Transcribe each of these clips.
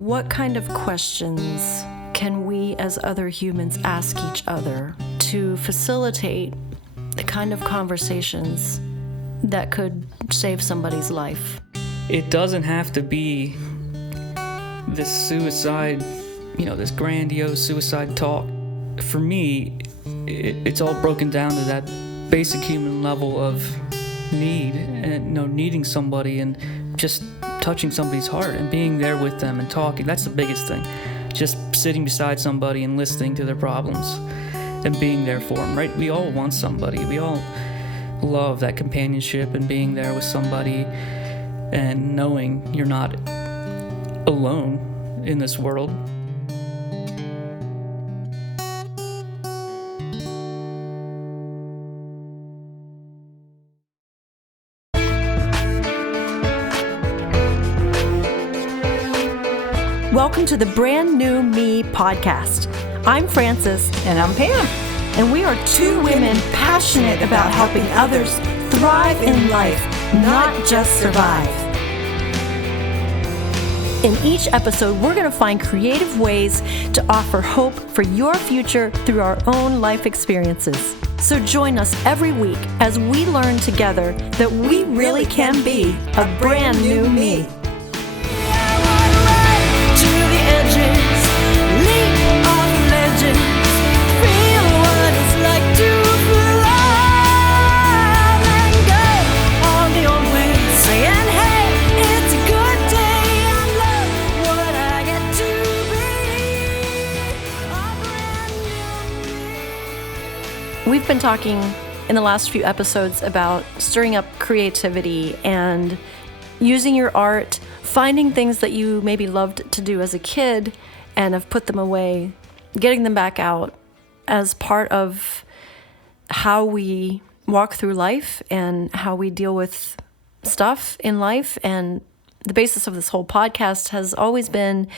What kind of questions can we as other humans ask each other to facilitate the kind of conversations that could save somebody's life? It doesn't have to be this suicide, this grandiose suicide talk. For me, it's all broken down to that basic human level of need and needing somebody and just touching somebody's heart and being there with them and talking. That's the biggest thing. Just sitting beside somebody and listening to their problems and being there for them, right? We all want somebody. We all love that companionship and being there with somebody and knowing you're not alone in this world. Welcome to the Brand New Me podcast. I'm Frances. And I'm Pam. And we are two women passionate about helping others thrive in life, not just survive. In each episode, we're going to find creative ways to offer hope for your future through our own life experiences. So join us every week as we learn together that we really can be a brand new me. We've been talking in the last few episodes about stirring up creativity and using your art, finding things that you maybe loved to do as a kid and have put them away, getting them back out as part of how we walk through life and how we deal with stuff in life. And the basis of this whole podcast has always been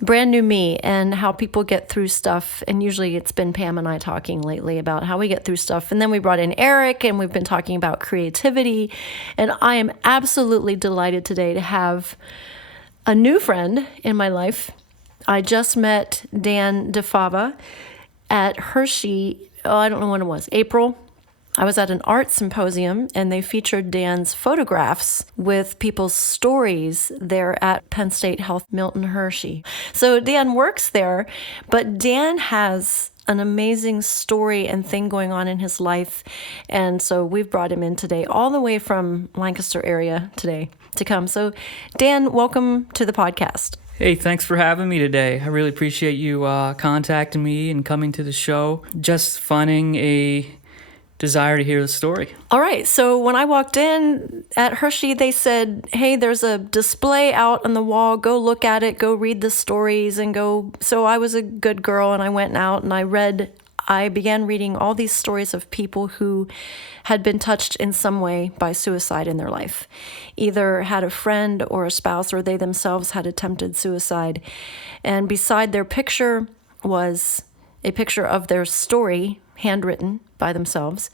Brand New Me and how people get through stuff. And usually it's been Pam and I talking lately about how we get through stuff. And then we brought in Eric and we've been talking about creativity. And I am absolutely delighted today to have a new friend in my life. I just met Dan Difava at Hershey, I don't know when it was, April. I was at an art symposium and they featured Dan's photographs with people's stories there at Penn State Health Milton Hershey. So Dan works there, but Dan has an amazing story and thing going on in his life. And so we've brought him in today, all the way from Lancaster area today to come. So Dan, welcome to the podcast. Hey, thanks for having me today. I really appreciate you contacting me and coming to the show. Just finding a desire to hear the story. All right. So when I walked in at Hershey, they said, hey, there's a display out on the wall. Go look at it. Go read the stories and go. So I was a good girl and I went out and I began reading all these stories of people who had been touched in some way by suicide in their life. Either had a friend or a spouse or they themselves had attempted suicide. And beside their picture was a picture of their story, handwritten by themselves.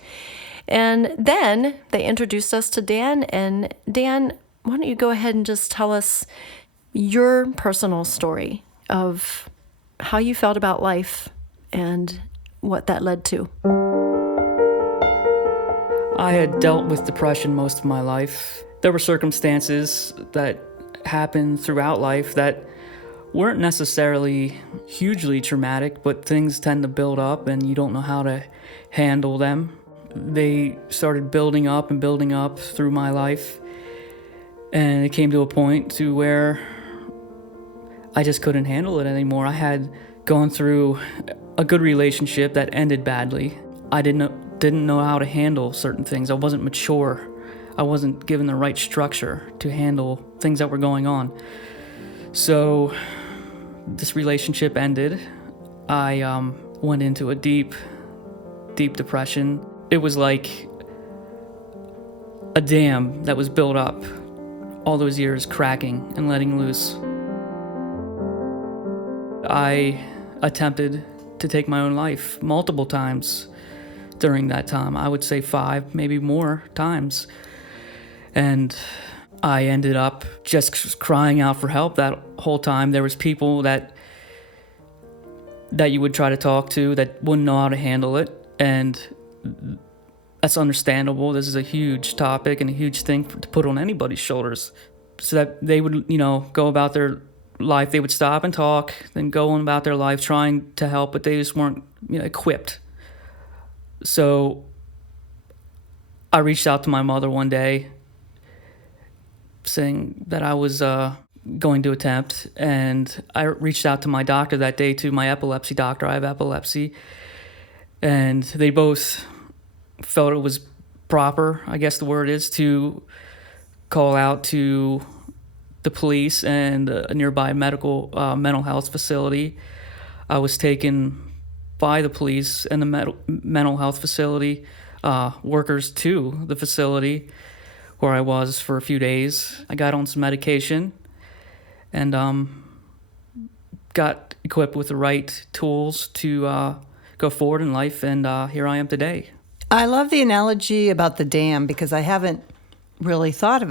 And then they introduced us to Dan. And Dan, why don't you go ahead and just tell us your personal story of how you felt about life and what that led to. I had dealt with depression most of my life. There were circumstances that happened throughout life that weren't necessarily hugely traumatic, but things tend to build up and you don't know how to handle them. They started building up through my life, and it came to a point to where I just couldn't handle it anymore. I had gone through a good relationship that ended badly. I didn't know how to handle certain things. I wasn't mature. I wasn't given the right structure to handle things that were going on. So this relationship ended. I went into a deep depression. It was like a dam that was built up all those years, cracking and letting loose. I attempted to take my own life multiple times during that time. I would say 5, maybe more times. And I ended up just crying out for help that whole time. There was people that you would try to talk to that wouldn't know how to handle it, and that's understandable. This is a huge topic and a huge thing to put on anybody's shoulders. So that they would, go about their life. They would stop and talk, then go on about their life trying to help, but they just weren't, equipped. So I reached out to my mother one day saying that I was going to attempt, and I reached out to my doctor that day too, my epilepsy doctor. I have epilepsy, and they both felt it was proper, I guess the word is, to call out to the police and a nearby mental health facility. I was taken by the police and the mental health facility workers to the facility where I was for a few days. I got on some medication and got equipped with the right tools to go forward in life, and here I am today. I love the analogy about the dam because I haven't really thought of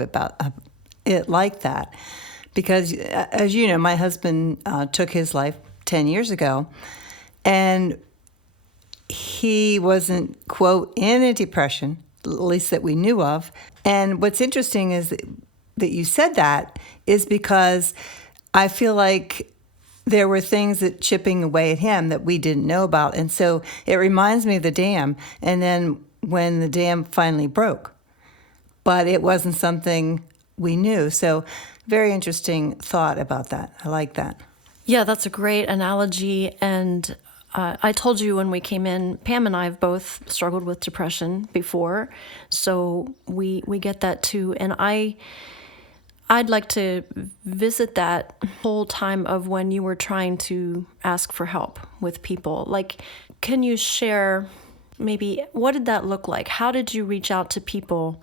it like that. Because, as you know, my husband took his life 10 years ago, and he wasn't, quote, in a depression, at least that we knew of. And what's interesting is that you said that is because I feel like there were things that chipping away at him that we didn't know about. And so it reminds me of the dam. And then when the dam finally broke, but it wasn't something we knew. So very interesting thought about that. I like that. Yeah, that's a great analogy. And I told you when we came in, Pam and I have both struggled with depression before, so we get that too. And I'd like to visit that whole time of when you were trying to ask for help with people. Like, can you share maybe what did that look like? How did you reach out to people?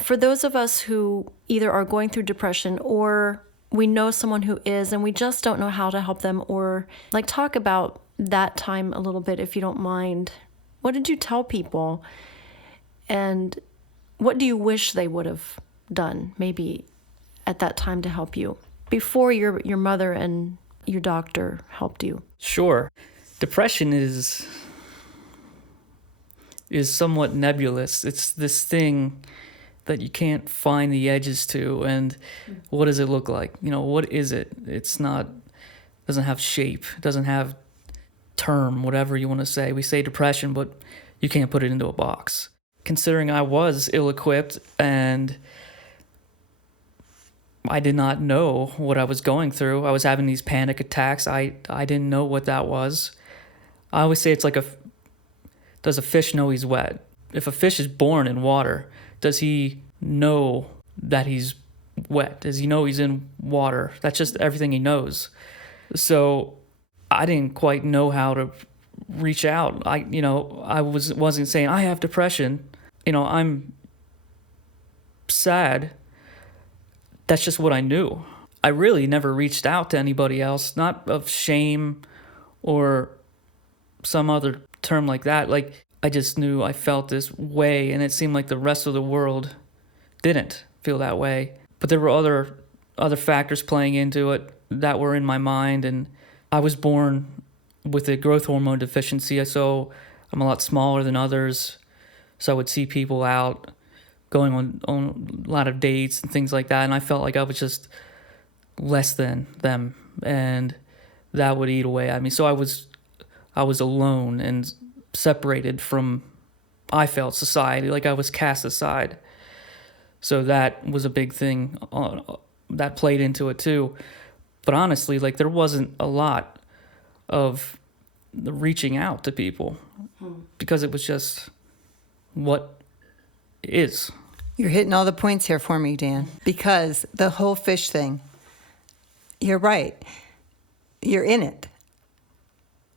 For those of us who either are going through depression or we know someone who is and we just don't know how to help them, or like talk about that time a little bit if you don't mind. What did you tell people? And what do you wish they would have done maybe at that time to help you before your mother and your doctor helped you? Sure. Depression is somewhat nebulous. It's this thing that you can't find the edges to, and what does it look like? What is it? It's not, doesn't have shape, doesn't have term, whatever you want to say. We say depression, but you can't put it into a box. Considering I was ill-equipped and I did not know what I was going through, I was having these panic attacks. I didn't know what that was. I always say it's like does a fish know he's wet? If a fish is born in water, does he know that he's wet? Does he know he's in water? That's just everything he knows. So I didn't quite know how to reach out. I wasn't saying I have depression. I'm sad. That's just what I knew. I really never reached out to anybody else, not of shame or some other term like that. Like, I just knew I felt this way, and it seemed like the rest of the world didn't feel that way. But there were other factors playing into it that were in my mind, and I was born with a growth hormone deficiency, so I'm a lot smaller than others. So I would see people out going on a lot of dates and things like that, and I felt like I was just less than them, and that would eat away at me. So I was alone and separated from, I felt, society, like I was cast aside. So that was a big thing that played into it too. But honestly, like, there wasn't a lot of the reaching out to people because it was just what is. You're hitting all the points here for me, Dan, because the whole fish thing, you're right. You're in it.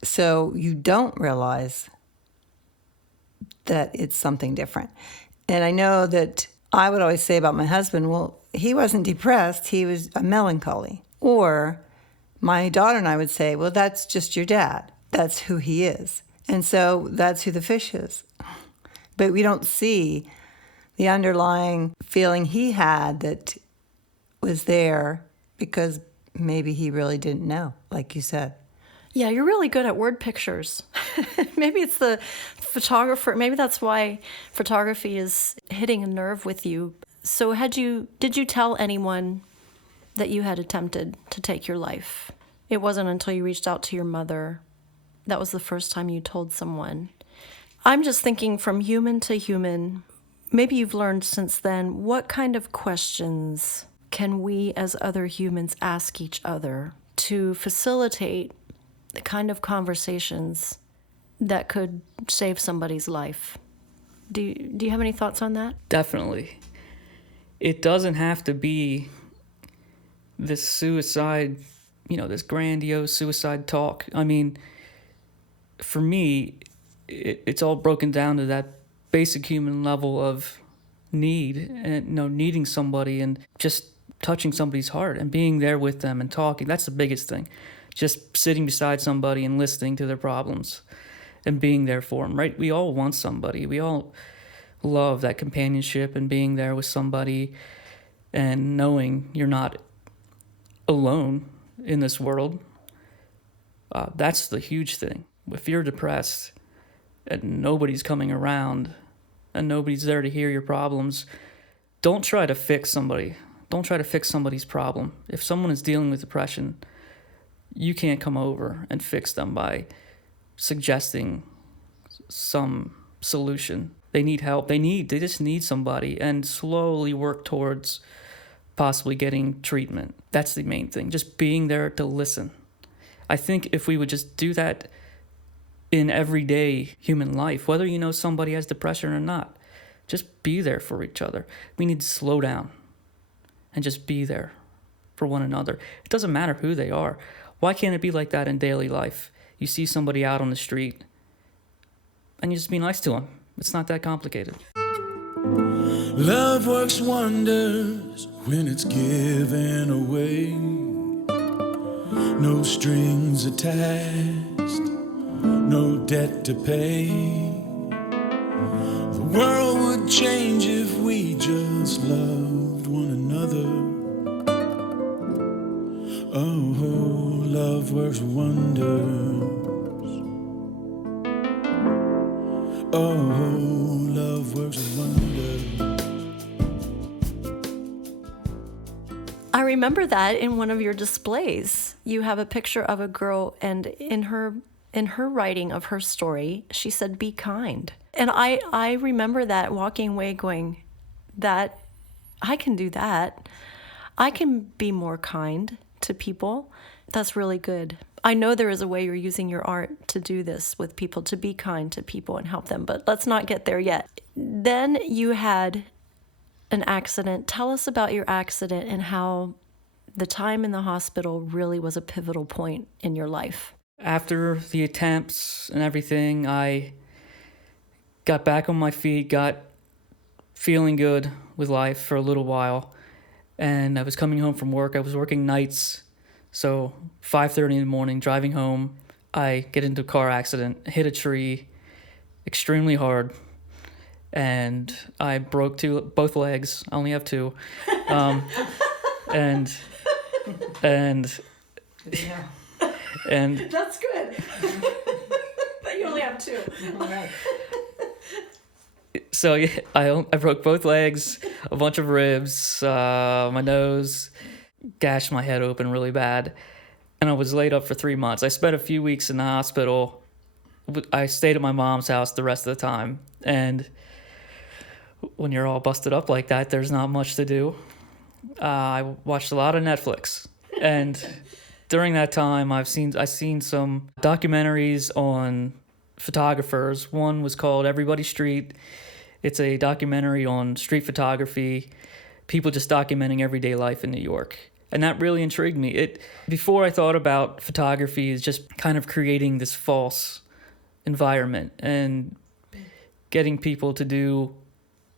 So you don't realize that it's something different. And I know that I would always say about my husband, well, he wasn't depressed, he was a melancholy. Or my daughter and I would say, well, that's just your dad. That's who he is. And so that's who the fish is. But we don't see the underlying feeling he had that was there because maybe he really didn't know, like you said. Yeah, you're really good at word pictures. Maybe it's the photographer. Maybe that's why photography is hitting a nerve with you. So did you tell anyone that you had attempted to take your life? It wasn't until you reached out to your mother. That was the first time you told someone. I'm just thinking from human to human, maybe you've learned since then, what kind of questions can we as other humans ask each other to facilitate the kind of conversations that could save somebody's life? Do you have any thoughts on that? Definitely. It doesn't have to be this suicide, this grandiose suicide talk. I mean, for me, it's all broken down to that basic human level of need and needing somebody and just touching somebody's heart and being there with them and talking. That's the biggest thing. Just sitting beside somebody and listening to their problems and being there for them, right? We all want somebody. We all love that companionship and being there with somebody and knowing you're not alone in this world. That's the huge thing. If you're depressed and nobody's coming around and nobody's there to hear your problems, don't try to fix somebody. Don't try to fix somebody's problem. If someone is dealing with depression, you can't come over and fix them by suggesting some solution. They need help. They just need somebody, and slowly work towards possibly getting treatment. That's the main thing. Just being there to listen. I think if we would just do that in everyday human life, whether you know somebody has depression or not, just be there for each other. We need to slow down and just be there for one another. It doesn't matter who they are. Why can't it be like that in daily life? You see somebody out on the street and you just be nice to them. It's not that complicated. Love works wonders when it's given away. No strings attached, no debt to pay. The world would change if we just loved one another. Oh, love works wonders. Oh, love works wonders. I remember that in one of your displays, you have a picture of a girl, and in her writing of her story, she said, "Be kind." And I remember that walking away going, that I can do that. I can be more kind to people. That's really good. I know there is a way you're using your art to do this with people, to be kind to people and help them, but let's not get there yet. Then you had an accident. Tell us about your accident and how the time in the hospital really was a pivotal point in your life. After the attempts and everything, I got back on my feet, got feeling good with life for a little while, and I was coming home from work. I was working nights, so 5:30 in the morning, driving home, I get into a car accident, hit a tree extremely hard, and I broke both legs. I only have two. And That's good. But you only have two. All right. So yeah, I broke both legs, a bunch of ribs, my nose, gashed my head open really bad, and I was laid up for 3 months. I spent a few weeks in the hospital. I stayed at my mom's house the rest of the time, and when you're all busted up like that, there's not much to do. I watched a lot of Netflix, and during that time, I've seen some documentaries on photographers. One was called Everybody Street. It's a documentary on street photography, people just documenting everyday life in New York. And that really intrigued me. Before I thought about photography as just kind of creating this false environment and getting people to do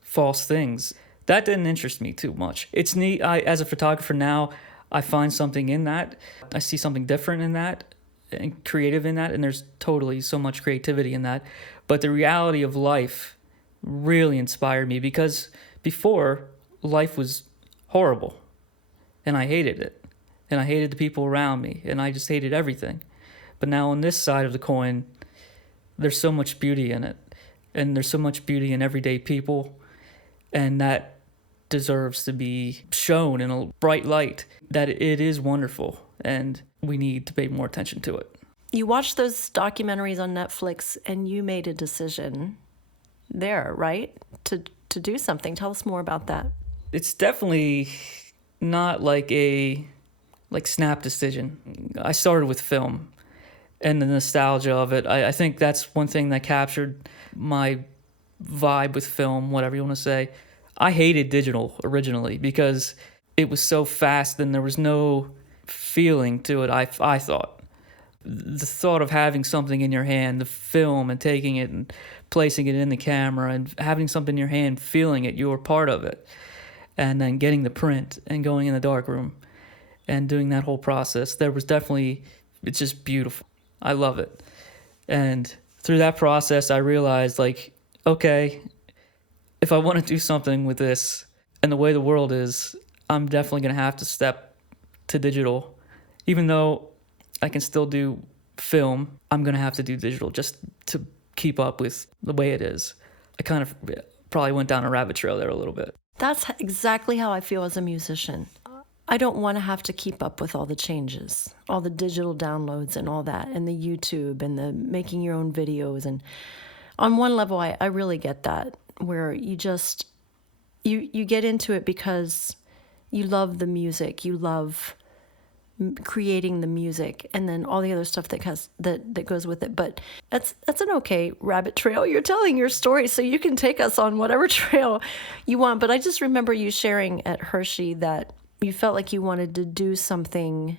false things. That didn't interest me too much. It's neat. As a photographer now, I find something in that. I see something different in that and creative in that, and there's totally so much creativity in that. But the reality of life really inspired me because Before, life was horrible, and I hated it. And I hated the people around me, and I just hated everything. But now on this side of the coin, there's so much beauty in it. And there's so much beauty in everyday people, and that deserves to be shown in a bright light, that it is wonderful, and we need to pay more attention to it. You watched those documentaries on Netflix and you made a decision there, right? To do something. Tell us more about that. It's definitely not like a snap decision. I started with film and the nostalgia of it. I think that's one thing that captured my vibe with film, whatever you want to say. I hated digital originally because it was so fast and there was no feeling to it, I thought. The thought of having something in your hand, the film, and taking it and placing it in the camera and having something in your hand, feeling it, you were part of it. And then getting the print and going in the darkroom and doing that whole process, there was definitely, it's just beautiful. I love it. And through that process, I realized, like, okay, if I want to do something with this and the way the world is, I'm definitely going to have to step to digital. Even though I can still do film, I'm going to have to do digital just to keep up with the way it is. I kind of probably went down a rabbit trail there a little bit. That's exactly how I feel as a musician. I don't want to have to keep up with all the changes, all the digital downloads and all that, and the YouTube and the making your own videos. And on one level, I really get that, where you just, you get into it because you love the music, you love creating the music, and then all the other stuff that goes with it. But that's an okay rabbit trail. You're telling your story, so you can take us on whatever trail you want. But I just remember you sharing at Hershey that you felt like you wanted to do something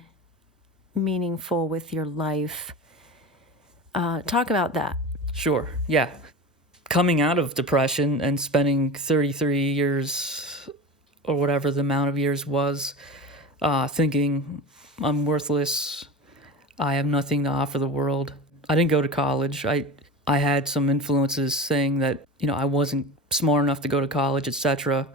meaningful with your life. Talk about that. Sure, yeah. Coming out of depression and spending 33 years or whatever the amount of years was, thinking I'm worthless, I have nothing to offer the world. I didn't go to college. I had some influences saying that, I wasn't smart enough to go to college, etc.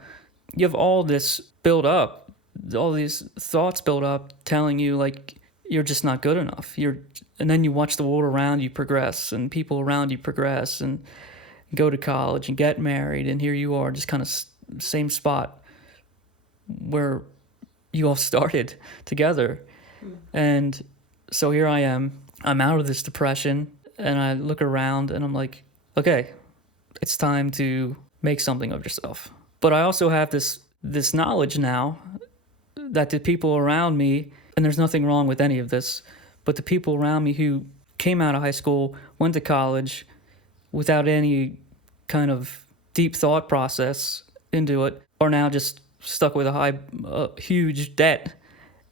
You have all this build up, all these thoughts build up telling you, like, you're just not good enough. And then you watch the world around you progress and people around you progress and go to college and get married, and here you are, just kind of same spot where you all started together. And so here I am. I'm out of this depression, and I look around and I'm like, okay, it's time to make something of yourself. But I also have this knowledge now that the people around me, and there's nothing wrong with any of this, but the people around me who came out of high school, went to college without any kind of deep thought process into it, are now just stuck with a huge debt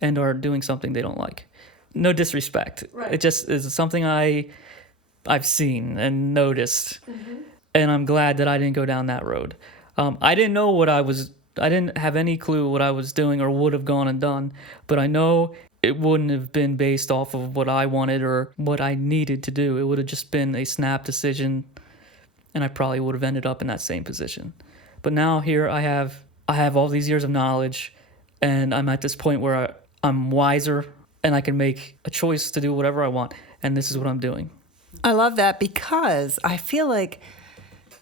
and are doing something they don't like. No disrespect. Right. It just is something I've seen and noticed. Mm-hmm. And I'm glad that I didn't go down that road. I didn't have any clue what I was doing or would have gone and done, but I know it wouldn't have been based off of what I wanted or what I needed to do. It would have just been a snap decision, and I probably would have ended up in that same position. But now here I have all these years of knowledge, and I'm at this point where I'm wiser and I can make a choice to do whatever I want, and this is what I'm doing. I love that, because I feel like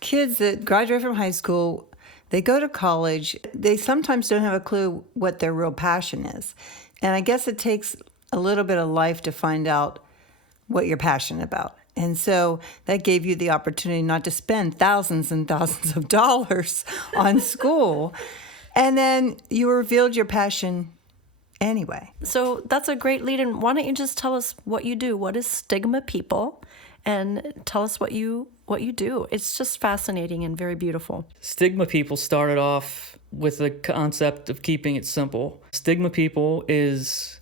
kids that graduate from high school, they go to college, they sometimes don't have a clue what their real passion is. And I guess it takes a little bit of life to find out what you're passionate about. And so that gave you the opportunity not to spend thousands and thousands of dollars on school. And then you revealed your passion anyway. So that's a great lead. And why don't you just tell us what you do? What is Stigma People? And tell us what you do. It's just fascinating and very beautiful. Stigma People started off with the concept of keeping it simple. Stigma People is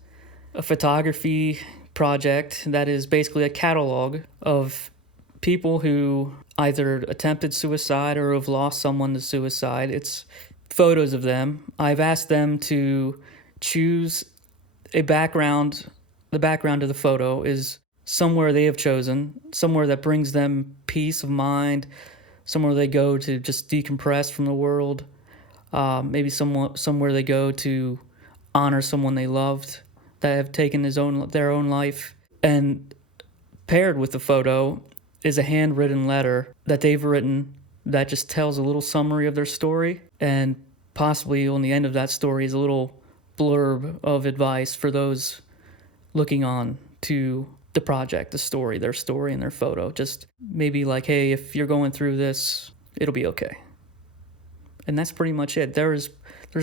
a photography project that is basically a catalog of people who either attempted suicide or have lost someone to suicide. It's photos of them. I've asked them to choose a background. The background of the photo is somewhere they have chosen, somewhere that brings them peace of mind, somewhere they go to just decompress from the world, maybe somewhere they go to honor someone they loved that have taken their own life. And paired with the photo is a handwritten letter that they've written that just tells a little summary of their story, and possibly on the end of that story is a little blurb of advice for those looking on to the project, the story, their story and their photo. Just maybe like, hey, if you're going through this, it'll be okay. And that's pretty much it. There's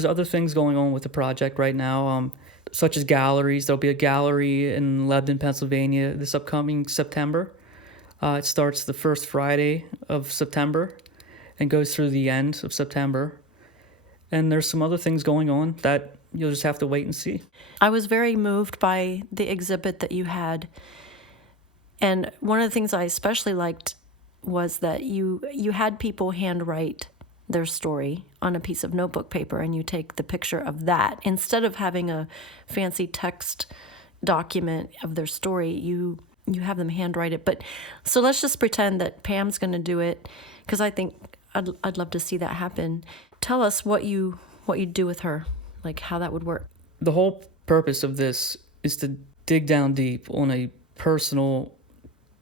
other things going on with the project right now, such as galleries. There'll be a gallery in Lebanon, Pennsylvania this upcoming September. It starts the first Friday of September and goes through the end of September. And there's some other things going on that you'll just have to wait and see. I was very moved by the exhibit that you had. And one of the things I especially liked was that you had people handwrite their story on a piece of notebook paper, and you take the picture of that. Instead of having a fancy text document of their story, you have them handwrite it. But so let's just pretend that Pam's going to do it, because I think I'd love to see that happen. Tell us what you do with her, like how that would work. The whole purpose of this is to dig down deep on a personal,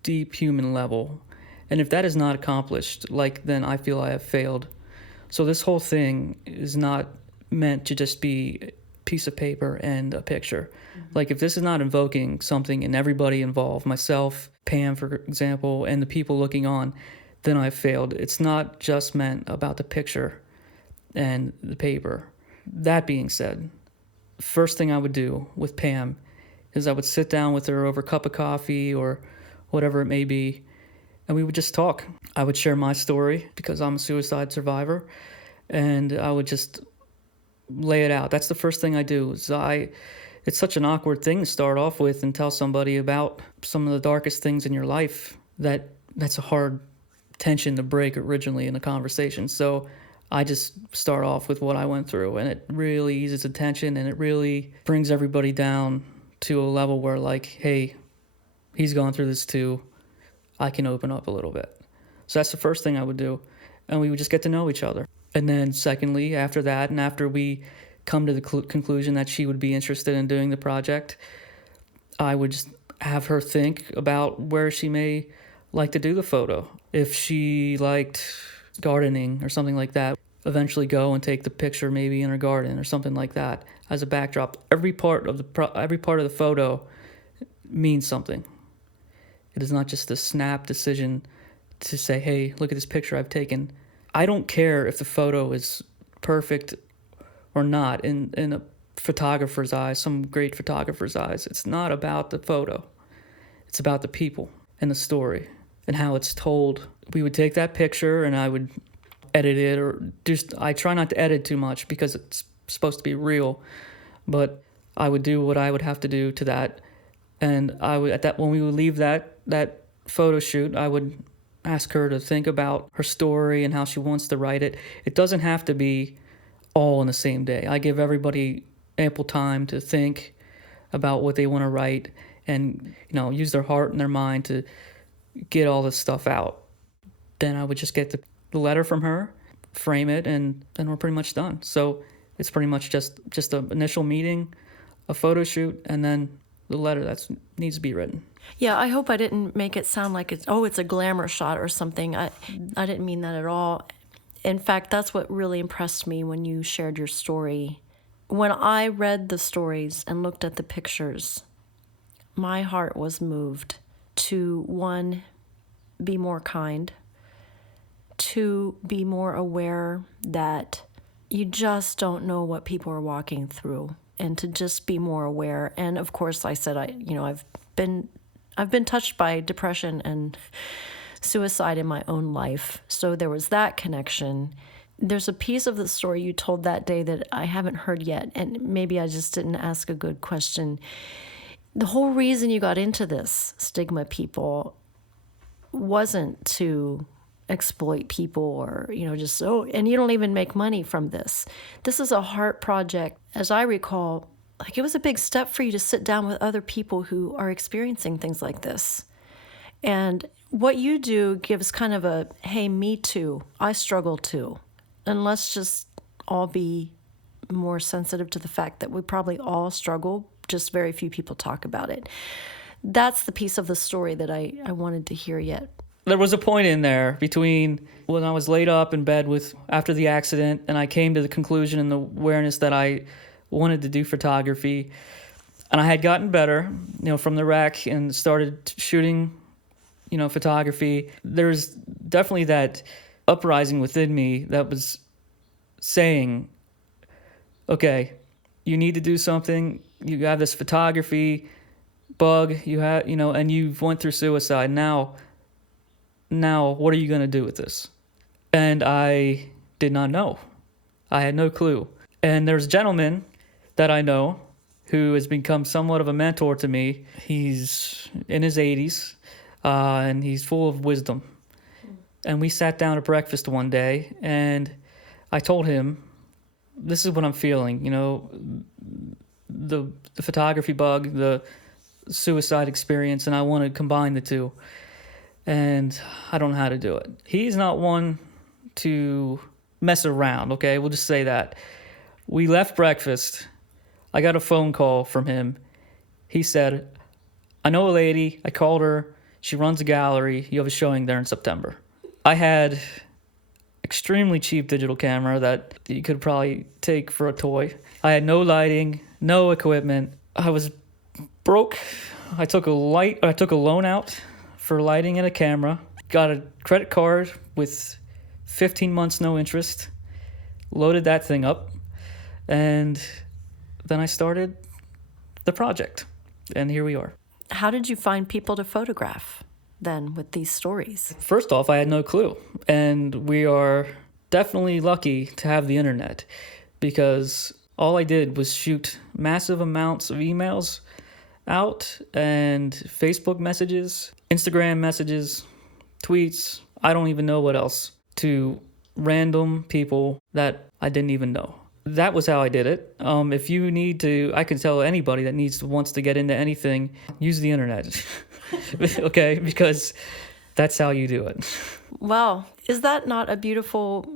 deep human level. And if that is not accomplished, then I feel I have failed. So this whole thing is not meant to just be a piece of paper and a picture. Mm-hmm. If this is not invoking something in everybody involved, myself, Pam, for example, and the people looking on, then I've failed. It's not just meant about the picture and the paper. That being said, first thing I would do with Pam is I would sit down with her over a cup of coffee or whatever it may be, and we would just talk. I would share my story because I'm a suicide survivor, and I would just lay it out. That's the first thing I do. It's such an awkward thing to start off with and tell somebody about some of the darkest things in your life. That's a hard tension to break originally in a conversation. So I just start off with what I went through, and it really eases the tension, and it really brings everybody down to a level where hey, he's gone through this too. I can open up a little bit. So that's the first thing I would do. And we would just get to know each other. And then secondly, after that, and after we come to the conclusion that she would be interested in doing the project, I would just have her think about where she may like to do the photo. If she liked gardening or something like that, eventually go and take the picture maybe in her garden or something like that as a backdrop. Every part of the photo means something. It is not just a snap decision to say, hey, look at this picture I've taken. I don't care if the photo is perfect or not in a photographer's eyes, some great photographer's eyes. It's not about the photo. It's about the people and the story and how it's told. We would take that picture and I would edit it, I try not to edit too much because it's supposed to be real, but I would do what I would have to do to that. And I would, when we would leave that photo shoot, I would ask her to think about her story and how she wants to write it. It doesn't have to be all in the same day. I give everybody ample time to think about what they want to write and, use their heart and their mind to get all this stuff out. Then I would just get the letter from her, frame it, and then we're pretty much done. So it's pretty much just an initial meeting, a photo shoot, and then the letter that needs to be written. Yeah, I hope I didn't make it sound like it's a glamour shot or something. I didn't mean that at all. In fact, that's what really impressed me when you shared your story. When I read the stories and looked at the pictures, my heart was moved to, one, be more kind, to be more aware that you just don't know what people are walking through, and to just be more aware. And of course, I said, I've been touched by depression and suicide in my own life. So there was that connection. There's a piece of the story you told that day that I haven't heard yet, and maybe I just didn't ask a good question. The whole reason you got into this, Stigma People, wasn't to exploit people or, and you don't even make money from this. This is a heart project. As I recall, it was a big step for you to sit down with other people who are experiencing things like this. And what you do gives kind of a, hey, me too, I struggle too. And let's just all be more sensitive to the fact that we probably all struggle, just very few people talk about it. That's the piece of the story that I wanted to hear yet. There was a point in there between when I was laid up in bed after the accident, and I came to the conclusion and the awareness that I wanted to do photography, and I had gotten better, from the wreck and started shooting, photography. There's definitely that uprising within me that was saying, okay, you need to do something. You have this photography bug, and you've went through suicide. Now, what are you going to do with this? And I did not know. I had no clue. And there's a gentleman that I know who has become somewhat of a mentor to me. He's in his 80s, and he's full of wisdom. And we sat down at breakfast one day, and I told him, this is what I'm feeling, the photography bug, the suicide experience, and I want to combine the two. And I don't know how to do it. He's not one to mess around, okay? We'll just say that. We left breakfast. I got a phone call from him. He said, I know a lady. I called her. She runs a gallery. You have a showing there in September. I had extremely cheap digital camera that you could probably take for a toy. I had no lighting, no equipment. I was broke. I took a loan out for lighting and a camera. Got a credit card with 15 months no interest. Loaded that thing up. And then I started the project. And here we are. How did you find people to photograph then with these stories? First off, I had no clue. And we are definitely lucky to have the internet, because all I did was shoot massive amounts of emails out and Facebook messages, Instagram messages, tweets, I don't even know what else, to random people that I didn't even know. That was how I did it. If you need to, I can tell anybody that wants to get into anything, use the internet. Okay, because that's how you do it. Wow. Is that not a beautiful,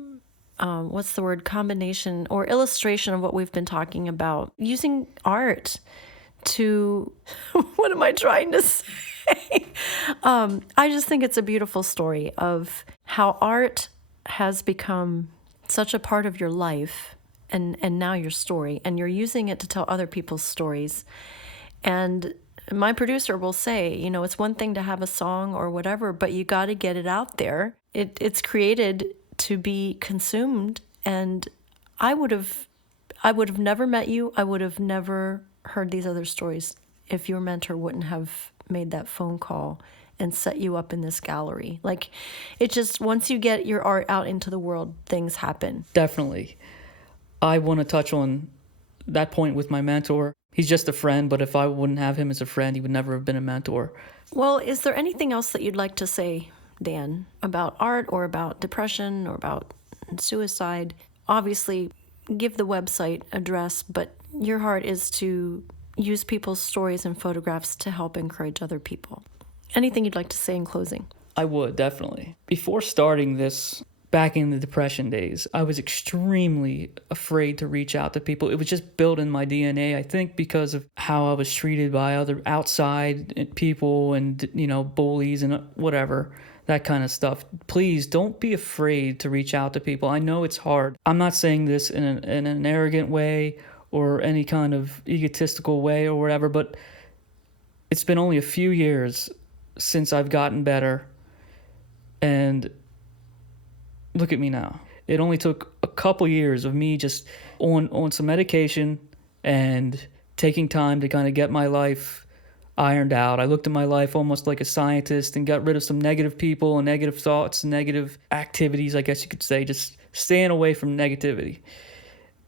combination or illustration of what we've been talking about? Using art to, what am I trying to say? I just think it's a beautiful story of how art has become such a part of your life and now your story, and you're using it to tell other people's stories. And my producer will say, it's one thing to have a song or whatever, but you got to get it out there. It's created to be consumed. And I would have never met you. I would have never heard these other stories if your mentor wouldn't have made that phone call and set you up in this gallery. Like, it just, once you get your art out into the world, things happen. Definitely. I want to touch on that point with my mentor. He's just a friend, but if I wouldn't have him as a friend, he would never have been a mentor. Well, is there anything else that you'd like to say, Dan, about art or about depression or about suicide? Obviously, give the website address, but your heart is to use people's stories and photographs to help encourage other people. Anything you'd like to say in closing? I would, definitely. Before starting this, back in the depression days, I was extremely afraid to reach out to people. It was just built in my DNA, I think, because of how I was treated by other outside people and, bullies and whatever, that kind of stuff. Please don't be afraid to reach out to people. I know it's hard. I'm not saying this in an arrogant way or any kind of egotistical way or whatever, but it's been only a few years since I've gotten better, and look at me now. It only took a couple years of me just on some medication and taking time to kind of get my life ironed out. I looked at my life almost like a scientist and got rid of some negative people and negative thoughts and negative activities, I guess you could say, just staying away from negativity.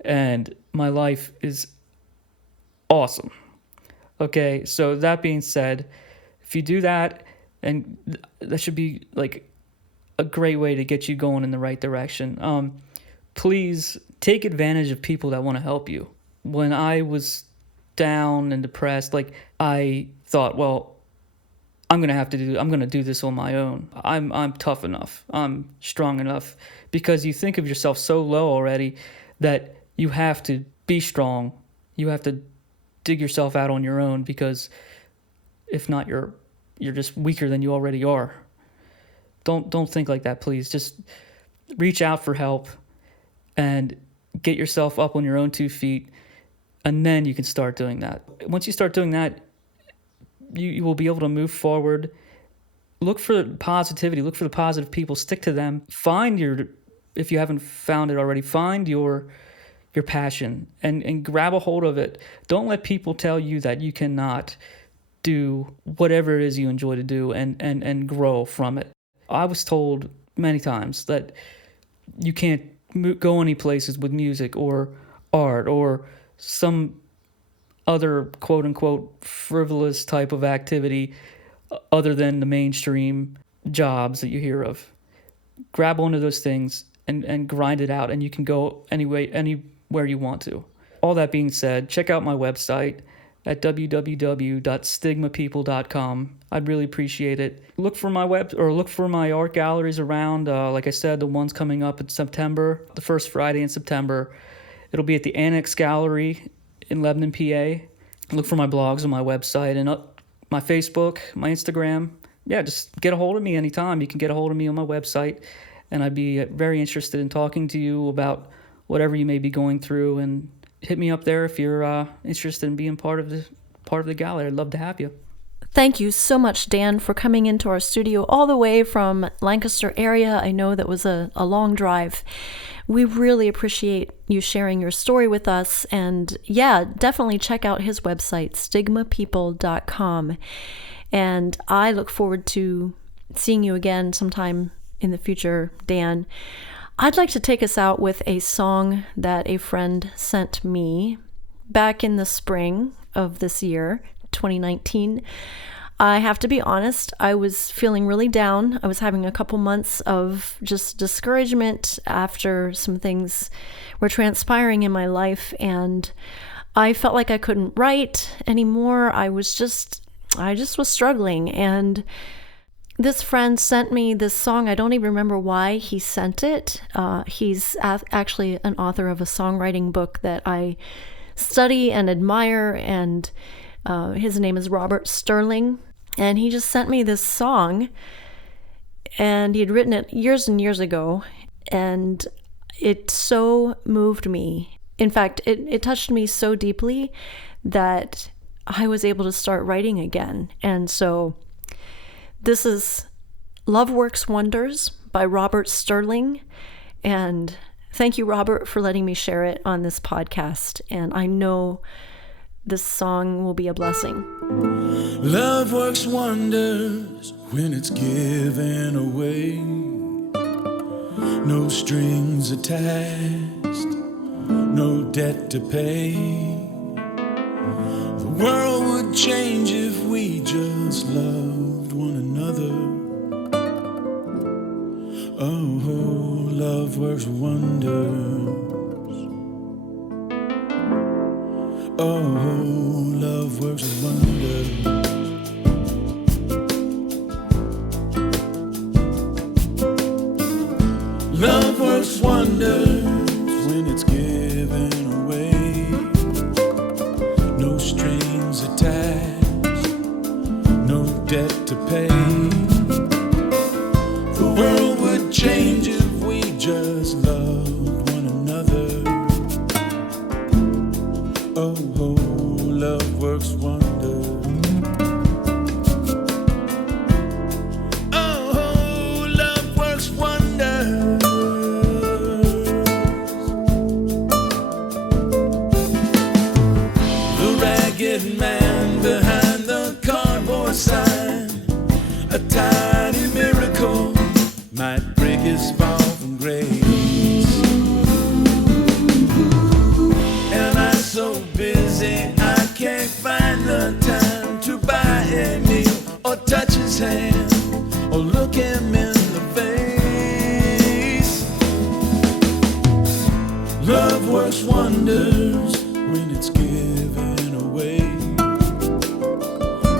And my life is awesome. Okay, so that being said, if you do that, and that should be like a great way to get you going in the right direction. Please take advantage of people that want to help you. When I was down and depressed, I thought, well, I'm gonna do this on my own. I'm tough enough. I'm strong enough, because you think of yourself so low already that you have to be strong. You have to dig yourself out on your own, because if not, you're just weaker than you already are. Don't think like that, please. Just reach out for help and get yourself up on your own 2 feet, and then you can start doing that. Once you start doing that, you will be able to move forward. Look for positivity. Look for the positive people. Stick to them. If you haven't found it already, find your passion and grab a hold of it. Don't let people tell you that you cannot do whatever it is you enjoy to do and grow from it. I was told many times that you can't go any places with music or art or some other quote-unquote frivolous type of activity other than the mainstream jobs that you hear of. Grab onto those things and grind it out, and you can go anywhere you want to. All that being said, check out my website at www.stigmapeople.com. I'd really appreciate it. Look for my art galleries around. Like I said, the one's coming up in September, the first Friday in September. It'll be at the Annex Gallery in Lebanon, PA. Look for my blogs on my website and my Facebook, my Instagram. Yeah, just get a hold of me anytime. You can get a hold of me on my website, and I'd be very interested in talking to you about whatever you may be going through, and hit me up there if you're interested in being part of the gallery. I'd love to have you. Thank you so much, Dan, for coming into our studio all the way from Lancaster area. I know that was a long drive. We really appreciate you sharing your story with us. And yeah, definitely check out his website, stigmapeople.com. And I look forward to seeing you again sometime in the future, Dan. I'd like to take us out with a song that a friend sent me back in the spring of this year, 2019. I have to be honest, I was feeling really down. I was having a couple months of just discouragement after some things were transpiring in my life, and I felt like I couldn't write anymore. I just was struggling, and this friend sent me this song. I don't even remember why he sent it. He's actually an author of a songwriting book that I study and admire, and his name is Robert Sterling. And he just sent me this song, and he had written it years and years ago, and it so moved me. In fact, it touched me so deeply that I was able to start writing again. And so this is Love Works Wonders by Robert Sterling. And thank you, Robert, for letting me share it on this podcast. And I know this song will be a blessing. Love works wonders when it's given away. No strings attached, no debt to pay. The world would change if we just loved one another. Oh, love works wonders. Oh, love works wonders. Love works wonders when it's given away. No strings attached, no debt to pay. The world would change if we just loved one another. Oh, love works wonders. Oh, love works wonders. The ragged man behind the cardboard sign, a tiny miracle might break his fall from grace. And I'm so busy I can't find the time to buy a meal or touch his hand or look him in the face. Love works wonders when it's given away.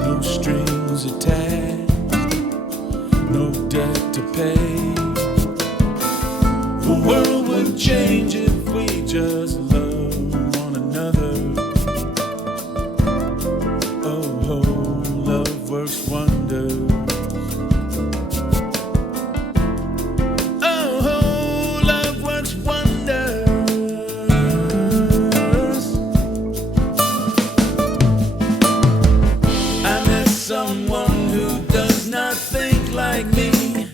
No strings attached, no debt to pay. The world would change if we just love works wonders. Oh, love works wonders. I met someone who does not think like me.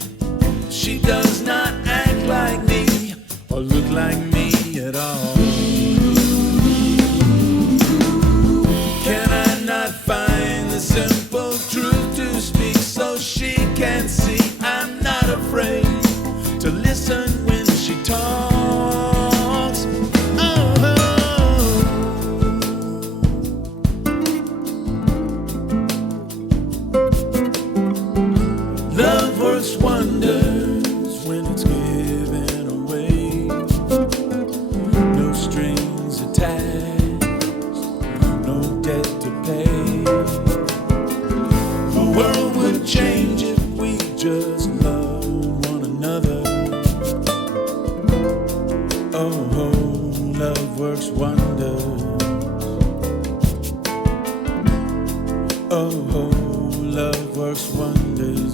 She does not act like me or look like me at all. Can I not find the simple truth to speak so she can see I'm not afraid to listen when she talks? Oh, love works wonders when it's given away. No strings attached, no debt to pay. The world would change if we just loved one another. Oh, love works wonders. Oh, love works wonders.